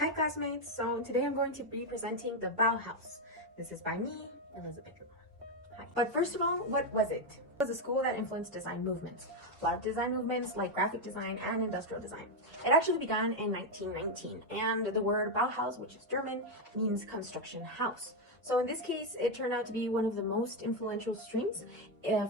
Hi classmates, so today I'm going to be presenting the Bauhaus. This is by me, Elizabeth. Hi. But first of all, what was it? It was a school that influenced design movements. A lot of design movements like graphic design and industrial design. It actually began in 1919, and the word Bauhaus, which is German, means construction house. So in this case, it turned out to be one of the most influential streams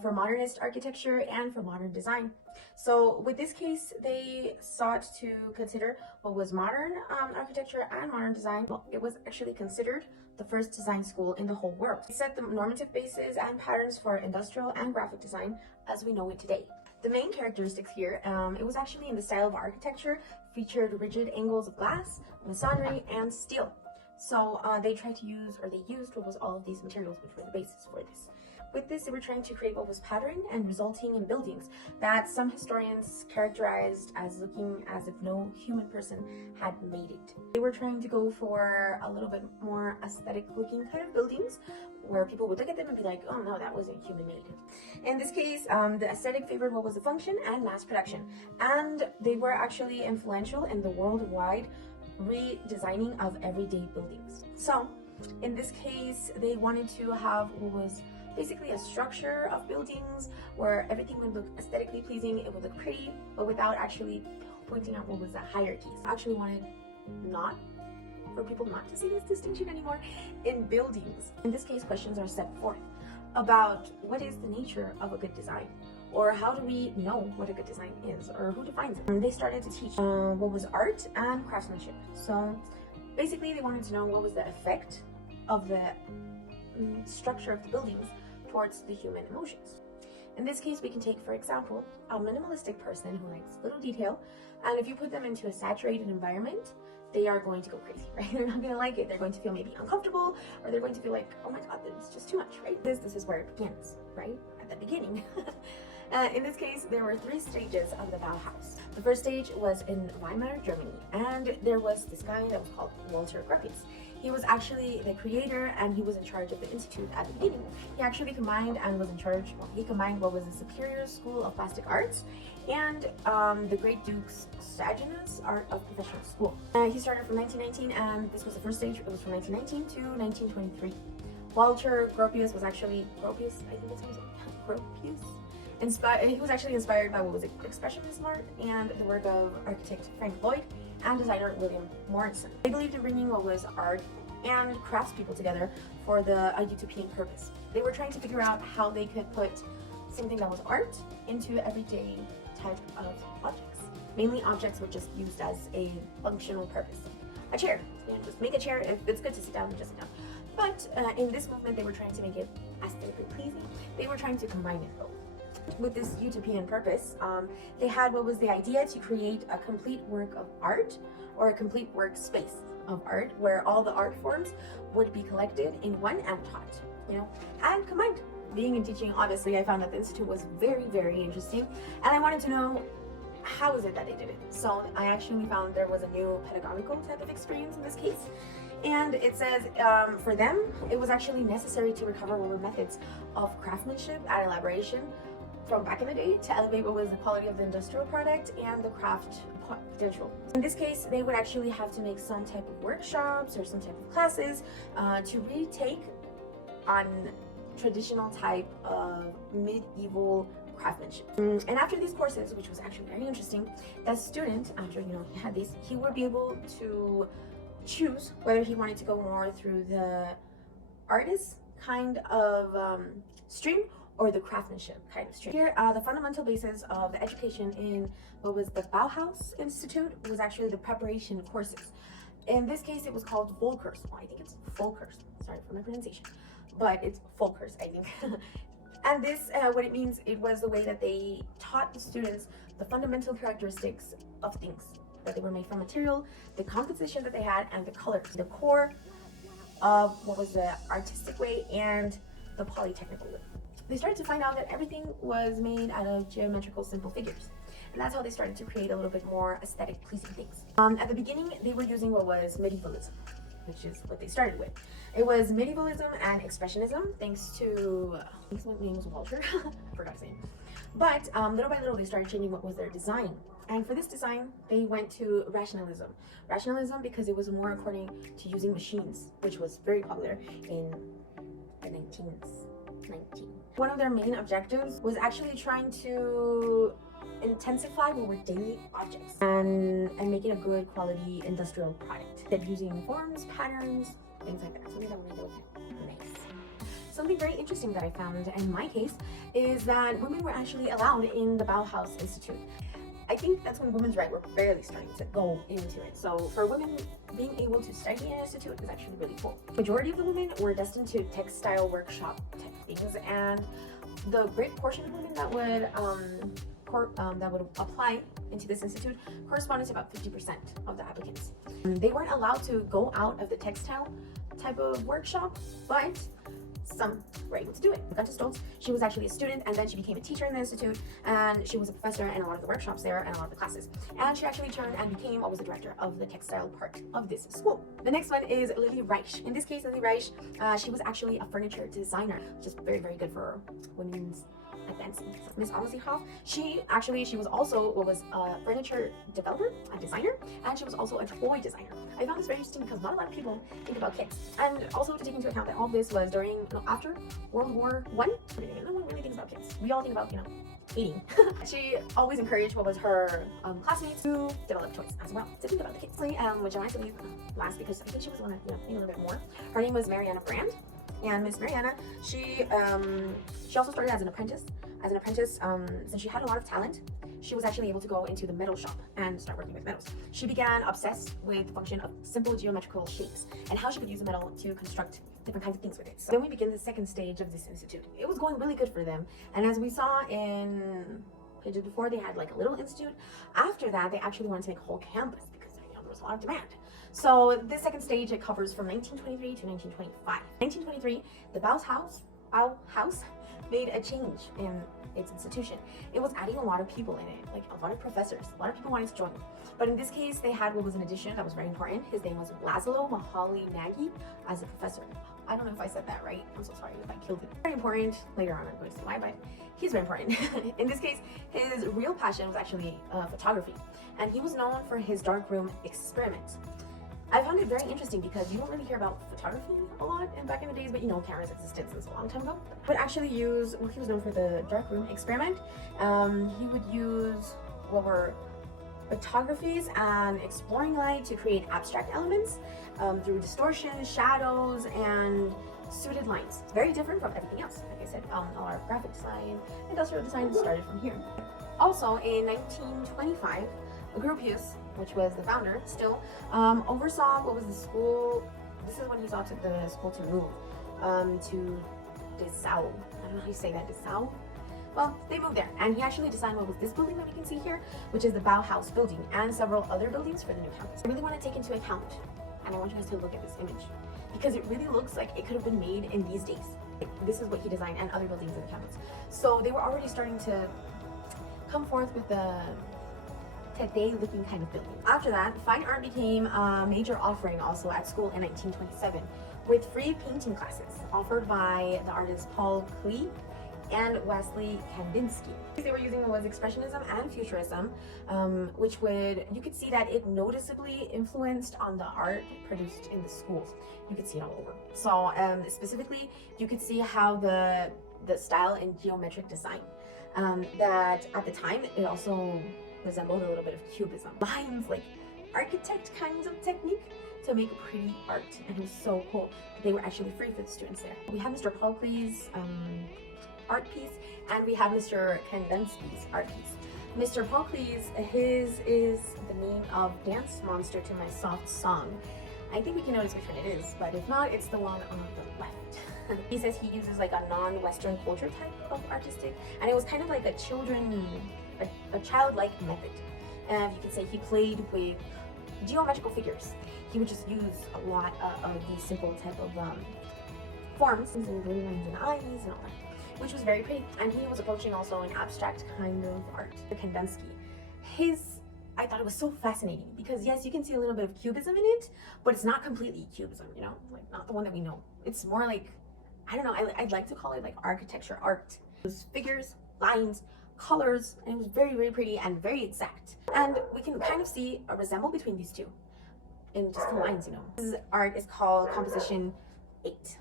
for modernist architecture and for modern design. So with this case, they sought to consider what was modern architecture and modern design. Well, it was actually considered the first design school in the whole world. It set the normative basis and patterns for industrial and graphic design as we know it today. The main characteristics here, it was actually in the style of architecture, featured rigid angles of glass, masonry, and steel. So they tried to use, or they used, what was all of these materials, which were the basis for this. With this, they were trying to create what was pattern and resulting in buildings that some historians characterized as looking as if no human person had made it. They were trying to go for a little bit more aesthetic looking kind of buildings where people would look at them and be like, oh no, that wasn't human made. In this case, the aesthetic favored what was the function and mass production. And they were actually influential in the worldwide redesigning of everyday buildings. So in this case, they wanted to have what was basically a structure of buildings where everything would look aesthetically pleasing, it would look pretty, but without actually pointing out what was the hierarchies. I actually wanted not for people not to see this distinction anymore in buildings. In this case, questions are set forth about what is the nature of a good design, or how do we know what a good design is, or who defines it. And they started to teach what was art and craftsmanship. So basically they wanted to know what was the effect of the structure of the buildings towards the human emotions. In this case, we can take, for example, a minimalistic person who likes little detail, and if you put them into a saturated environment, they are going to go crazy, right? They're not going to like it. They're going to feel maybe uncomfortable, or they're going to feel like, oh my god, it's just too much, right? This is where it begins, right? At the beginning. In this case, there were 3 stages of the Bauhaus. The first stage was in Weimar, Germany, and there was this guy that was called Walter Gropius. He was actually the creator, and he was in charge of the institute at the beginning. He actually combined and was in charge, he combined what was the Superior School of Plastic Arts and the Great Duke's Sagenus Art of Professional School. He started from 1919, and this was the first stage. It was from 1919 to 1923. Walter Gropius was actually, Gropius, I think that's how you say it, Gropius? He was actually inspired by what was Expressionism art and the work of architect Frank Lloyd and designer William Morrison. They believed in bringing what was art and craftspeople together for a utopian purpose. They were trying to figure out how they could put something that was art into everyday type of objects. Mainly objects were just used as a functional purpose. A chair, just make a chair. If it's good to sit down, just sit down. But in this movement, they were trying to make it aesthetically pleasing. They were trying to combine it both. With this utopian purpose, they had what was the idea to create a complete work of art, or a complete workspace of art, where all the art forms would be collected in one and taught, and combined. Being in teaching, obviously, I found that the institute was very, very interesting, and I wanted to know how is it that they did it. So I actually found there was a new pedagogical type of experience in this case. And it says for them, it was actually necessary to recover what were methods of craftsmanship and elaboration from back in the day to elevate what was the quality of the industrial product and the craft potential. In this case, they would actually have to make some type of workshops or some type of classes to retake on traditional type of medieval craftsmanship. And after these courses, which was actually very interesting, that student, after he had these, he would be able to choose whether he wanted to go more through the artist kind of stream or the craftsmanship kind of stream. Here, the fundamental basis of the education in what was the Bauhaus Institute was actually the preparation courses. In this case, it was called Volkurs. Well, I think it's Volkurs. Sorry for my pronunciation, but it's Volkurs, I think. And this, what it means, it was the way that they taught the students the fundamental characteristics of things, that they were made from material, the composition that they had, and the colors, the core of what was the artistic way and the polytechnical way. They started to find out that everything was made out of geometrical simple figures. And that's how they started to create a little bit more aesthetic pleasing things. At the beginning, they were using what was medievalism, which is what they started with. It was medievalism and expressionism, thanks to, I think his name was Walter, I forgot his name. But little by little, they started changing what was their design. And for this design, they went to rationalism. Rationalism because it was more according to using machines, which was very popular in the 1919. One of their main objectives was actually trying to intensify what were daily objects and making a good quality industrial product. That using forms, patterns, things like that. Something that would make it look nice. Something very interesting that I found in my case is that women were actually allowed in the Bauhaus Institute. I think that's when women's rights were barely starting to go into it. So for women, being able to study in an institute is actually really cool. Majority of the women were destined to textile workshop type things, and the great portion of women that would apply into this institute corresponded to about 50% of the applicants. They weren't allowed to go out of the textile type of workshop, but some were able to do it. Gunta Stoltz, she was actually a student, and then she became a teacher in the institute, and she was a professor in a lot of the workshops there and a lot of the classes. And she actually turned and became what was the director of the textile part of this school. The next one is Lily Reich. In this case, Lily Reich, she was actually a furniture designer, which is very, very good for women's advancing. Miss Amasihoff, she was also a furniture developer, a designer, and she was also a toy designer. I found this very interesting because not a lot of people think about kids, and also to take into account that all this was after World War I. No one really thinks about kids. We all think about eating. She always encouraged what was her classmates to develop toys as well, to think about the kids. Which I wanted to leave last because I think she was the one that think a little bit more. Her name was Mariana Brand. And Miss Mariana, she also started as an apprentice. Since she had a lot of talent, she was actually able to go into the metal shop and start working with metals. She began obsessed with the function of simple geometrical shapes and how she could use the metal to construct different kinds of things with it. So then we begin the second stage of this institute. It was going really good for them. And as we saw in pages before, they had like a little institute. After that, they actually wanted to make a whole campus because there was a lot of demand. So this second stage, it covers from 1923 to 1925. 1923, the Bauhaus made a change in its institution. It was adding a lot of people in it, like a lot of professors. A lot of people wanted to join. But in this case, they had what was an addition that was very important. His name was Laszlo Mihaly Nagy as a professor. I don't know if I said that right. I'm so sorry if I killed it. Very important. Later on, I'm going to say why, but he's very important. In this case, his real passion was actually photography, and he was known for his darkroom experiments. I found it very interesting because you don't really hear about photography a lot back in the days, but cameras existed since a long time ago. But actually he was known for the darkroom experiment. He would use what were photographies and exploring light to create abstract elements through distortion, shadows, and suited lines. Very different from everything else. Like I said, a lot of graphic design, industrial design started from here. Also in 1925, Gropius, which was the founder, still oversaw what was the school. This is when he saw the school to move to Dessau. I don't know how you say that, Dessau. Well, they moved there, and he actually designed what was this building that we can see here, which is the Bauhaus building, and several other buildings for the new campus. I really want to take into account, and I want you guys to look at this image, because it really looks like it could have been made in these days. This is what he designed, and other buildings in the campus. So they were already starting to come forth with the today looking kind of building. After that, fine art became a major offering also at school in 1927, with free painting classes offered by the artists Paul Klee and Wassily Kandinsky. They were using what was Expressionism and Futurism, which you could see that it noticeably influenced on the art produced in the schools. You could see it all over. So specifically, you could see how the style in geometric design, that at the time, it also resembled a little bit of cubism. Lines, like architect kinds of technique to make pretty art, and it was so cool that they were actually free for the students there. We have Mr. Paul Klee's art piece, and we have Mr. Kandinsky's art piece. Mr. Paul Klee's, his is the name of Dance Monster to My Soft Song. I think we can notice which one it is, but if not, it's the one on the left. He says he uses like a non-Western culture type of artistic, and it was kind of like a childlike method. And you could say he played with geometrical figures. He would just use a lot of these simple type of forms and blue lines and eyes and all that, which was very pretty. And he was approaching also an abstract kind of art. Kandinsky, I thought it was so fascinating because yes, you can see a little bit of cubism in it, but it's not completely cubism, like not the one that we know. It's more like, I don't know, I'd like to call it like architecture art. Those figures, lines, colors, and it was very, very pretty and very exact. And we can kind of see a resemble between these two in just the lines, you know. This art is called Composition 8.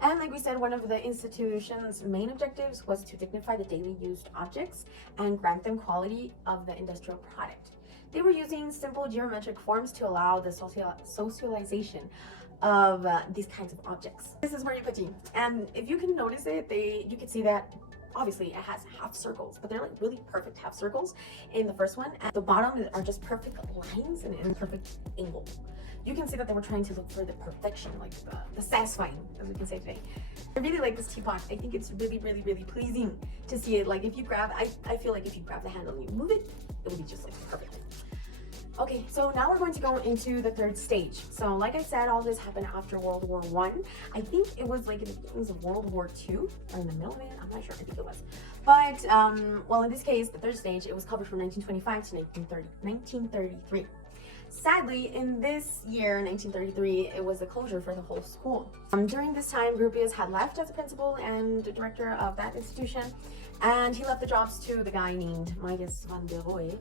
And like we said, one of the institution's main objectives was to dignify the daily used objects and grant them quality of the industrial product. They were using simple geometric forms to allow the socialization of these kinds of objects. This is Maria Petit, and if you can notice it, you can see that obviously it has half circles, but they're like really perfect half circles in the first one. At the bottom are just perfect lines and in perfect angle. You can see that they were trying to look for the perfection, like the satisfying, as we can say today. I really like this teapot. I think it's really, really, really pleasing to see it. Like if you grab, I feel like if you grab the handle and you move it, it would be just like perfect. Okay, so now we're going to go into the third stage. So like I said, all this happened after World War I. I think it was like in the beginnings of World War II, or in the middle of it, I'm not sure, I think it was. But, well, in this case, the third stage, it was covered from 1925 to 1933. Sadly, in this year, 1933, it was the closure for the whole school. During this time, Gropius had left as a principal and director of that institution, and he left the jobs to the guy named Midas van der Rohe.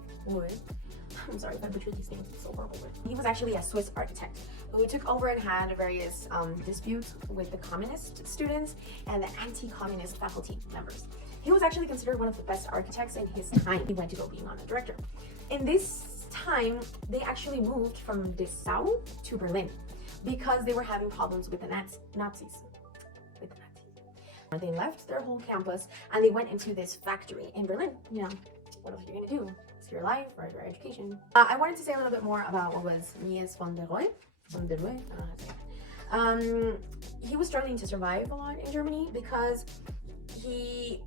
I'm sorry if I butchered these names, it's so horrible. He was actually a Swiss architect who took over and had various disputes with the communist students and the anti-communist faculty members. He was actually considered one of the best architects in his time. He went to go being on a director. In this time, they actually moved from Dessau to Berlin because they were having problems with the Nazis. They left their whole campus and they went into this factory in Berlin. You know, what else are you gonna do? It's your life or your education. I wanted to say a little bit more about what was Mies van der Rohe. I don't know how to say it. He was struggling to survive a lot in Germany because he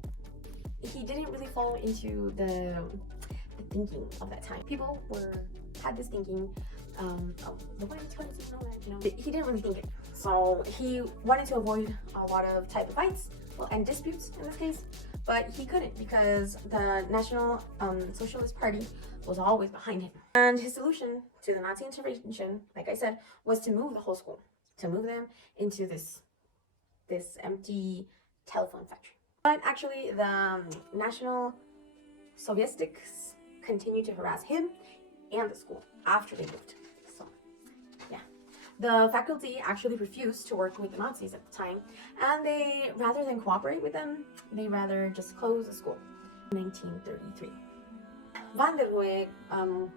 didn't really fall into the thinking of that time. People had this thinking, the white supremacy and all that, you know. He didn't really think it. So he wanted to avoid a lot of type of fights, well, and disputes in this case, but he couldn't because the National Socialist Party was always behind him. And his solution to the Nazi intervention, like I said, was to move the whole school, to move them into this empty telephone factory. But actually, the National Sovietics continued to harass him and the school after they moved. So, yeah. The faculty actually refused to work with the Nazis at the time, and they, rather than cooperate with them, they rather just close the school in 1933. Van der Rohe,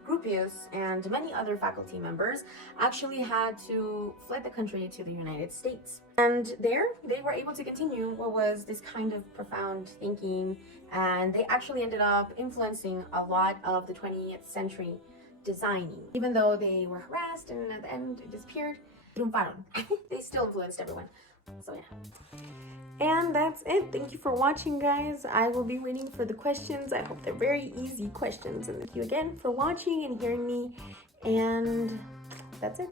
Gropius, and many other faculty members actually had to fled the country to the United States. And there, they were able to continue what was this kind of profound thinking, and they actually ended up influencing a lot of the 20th century designing. Even though they were harassed and at the end it disappeared, they still influenced everyone. So yeah. And that's it. Thank you for watching, guys. I will be waiting for the questions. I hope they're very easy questions. And thank you again for watching and hearing me. And that's it.